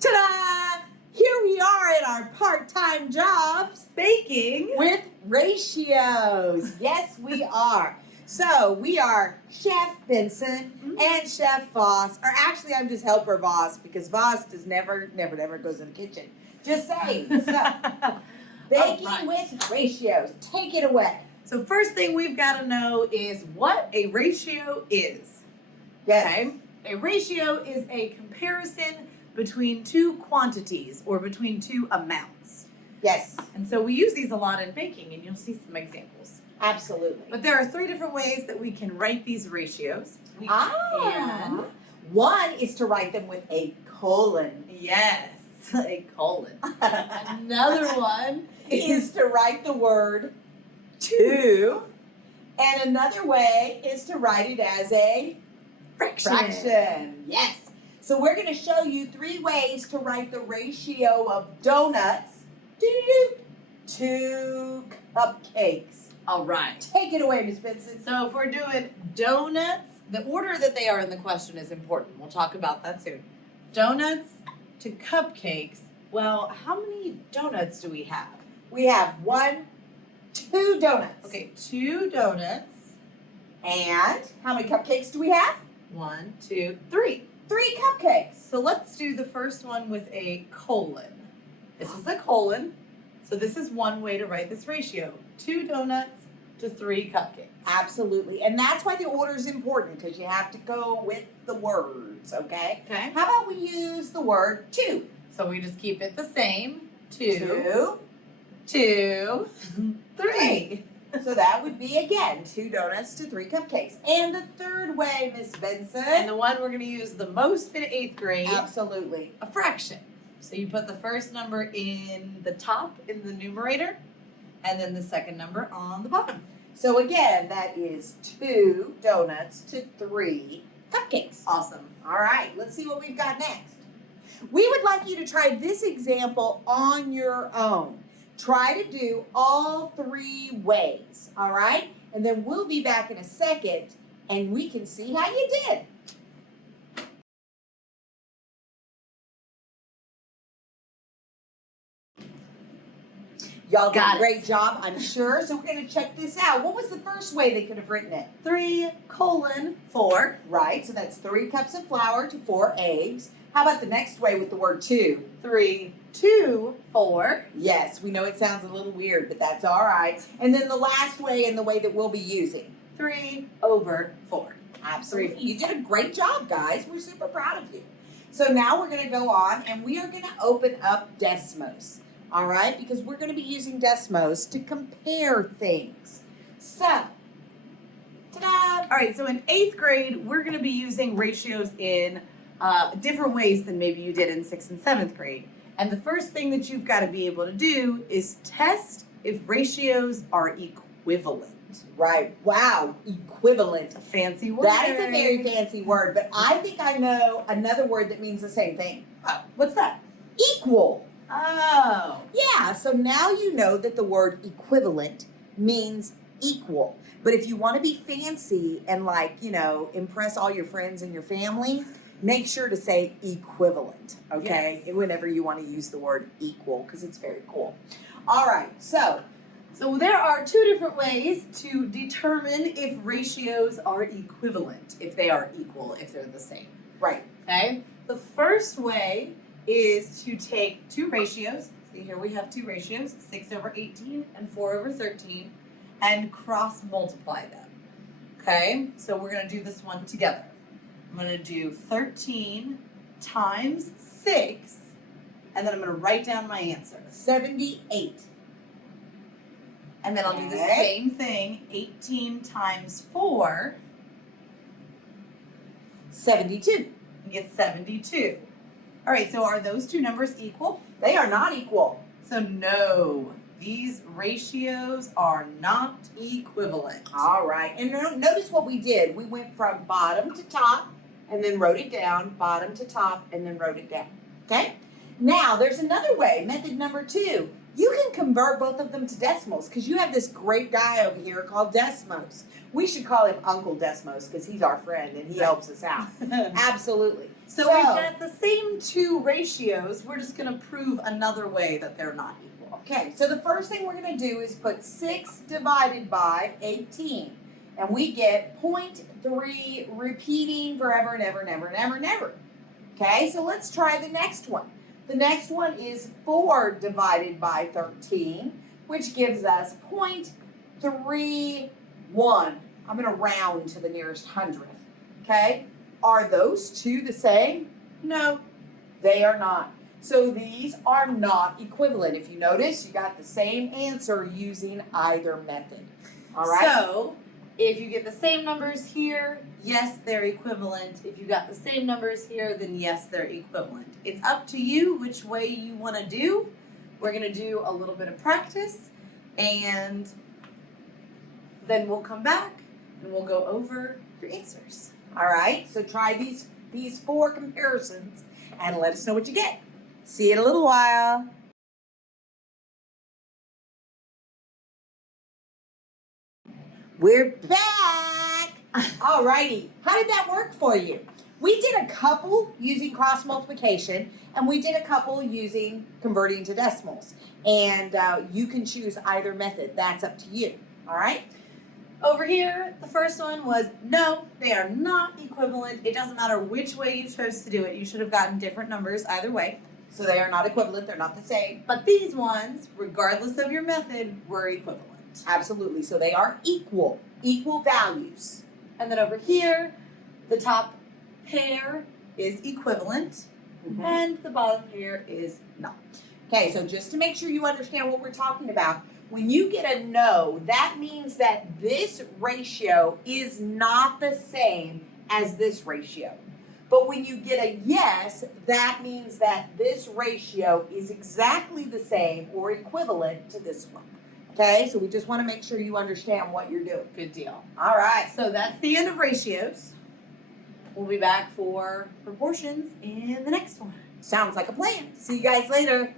Ta-da! Here we are at our part-time jobs Baking with ratios. Yes, we are. So we are Chef Benson and Chef Voss. Or actually, I'm just helper Voss because Voss does never goes in the kitchen. Just saying. So baking with ratios. Take it away. So first thing we've got to know is what a ratio is. Yes. Okay? A ratio is a comparison between two quantities or between two amounts. Yes. And so we use these a lot in baking, and you'll see some examples. Absolutely. But there are 3 different ways that we can write these ratios. We can. One is to write them with a colon. Yes, a colon. Another one is to write the word two. And another way is to write it as a fraction. Yes. So we're going to show you 3 ways to write the ratio of donuts to cupcakes. All right. Take it away, Miss Benson. So if we're doing donuts, the order that they are in the question is important. We'll talk about that soon. Donuts to cupcakes. Well, how many donuts do we have? We have 2 donuts. Okay, 2 donuts. And how many cupcakes do we have? 1, 2, 3. 3 cupcakes. So let's do the first one with a colon. This is a colon. So this is one way to write this ratio. 2 donuts to 3 cupcakes. Absolutely. And that's why the order is important, because you have to go with the words, okay? Okay. How about we use the word two? So we just keep it the same. 2, 2, 3. So that would be, again, 2 donuts to 3 cupcakes. And the third way, Miss Benson. And the one we're going to use the most in 8th grade. Absolutely. A fraction. So you put the first number in the top in the numerator, and then the second number on the bottom. So again, that is 2 donuts to 3 cupcakes. Awesome. All right, let's see what we've got next. We would like you to try this example on your own. Try to do all 3 ways, all right? And then we'll be back in a second, and we can see how you did. Y'all did a great job, I'm sure. So we're going to check this out. What was the first way they could have written it? 3 colon 4. Right, so that's 3 cups of flour to 4 eggs. How about the next way with the word 2? 3, 2, 4. Yes, we know it sounds a little weird, but that's all right. And then the last way and the way that we'll be using. 3 over 4. Absolutely. You did a great job, guys. We're super proud of you. So now we're going to go on and we are going to open up Desmos. All right? Because we're going to be using Desmos to compare things. So, ta-da! All right, so in 8th grade, we're going to be using ratios in different ways than maybe you did in 6th and 7th grade. And the first thing that you've got to be able to do is test if ratios are equivalent. Right. Wow. Equivalent. A fancy word. That is a very fancy word, but I think I know another word that means the same thing. Oh, what's that? Equal. Oh. Yeah, so now you know that the word equivalent means equal. But if you want to be fancy and impress all your friends and your family, make sure to say equivalent, okay? Yes. Whenever you want to use the word equal, because it's very cool. All right, so there are 2 different ways to determine if ratios are equivalent, if they are equal, if they're the same. right. Okay? The first way is to take 2 ratios. See, here we have 2 ratios, 6 over 18 and 4 over 13, and cross multiply them. Okay? So we're going to do this one together. I'm going to do 13 times 6, and then I'm going to write down my answer. 78. And then I'll do the Okay. same thing, 18 times 4, 72. and get 72. All right, so are those 2 numbers equal? They are not equal. So no, these ratios are not equivalent. All right, and notice what we did. We went from bottom to top, and then wrote it down, bottom to top, and then wrote it down. Okay? Now, there's another way, method number 2. you can convert both of them to decimals because you have this great guy over here called Desmos. We should call him Uncle Desmos because he's our friend and he helps us out. Absolutely. So we've got the same two ratios. We're just going to prove another way that they're not equal. Okay, so the first thing we're going to do is put 6 divided by 18. And we get 0.3 repeating forever and ever and ever and ever and ever. Okay, so let's try the next one. The next one is 4 divided by 13, which gives us 0.31. I'm going to round to the nearest hundredth. Okay, are those two the same? No. They are not. So these are not equivalent. If you notice, you got the same answer using either method. All right? So if you get the same numbers here, yes, they're equivalent. If you got the same numbers here, then yes, they're equivalent. It's up to you which way you want to do. We're going to do a little bit of practice, and then we'll come back and we'll go over your answers. All right, so try these 4 comparisons and let us know what you get. See you in a little while. We're back. All righty, how did that work for you? We did a couple using cross multiplication, and we did a couple using converting to decimals. And you can choose either method. That's up to you. All right? Over here, the first one was no, they are not equivalent. It doesn't matter which way you chose to do it. You should have gotten different numbers either way. So they are not equivalent. They're not the same. But these ones, regardless of your method, were equivalent. Absolutely. So they are equal values. And then over here, the top pair is equivalent, and the bottom pair is not. Okay, so just to make sure you understand what we're talking about, when you get a no, that means that this ratio is not the same as this ratio. But when you get a yes, that means that this ratio is exactly the same or equivalent to this one. Okay, so we just want to make sure you understand what you're doing. Good deal. All right. So that's the end of ratios. We'll be back for proportions in the next one. Sounds like a plan. See you guys later.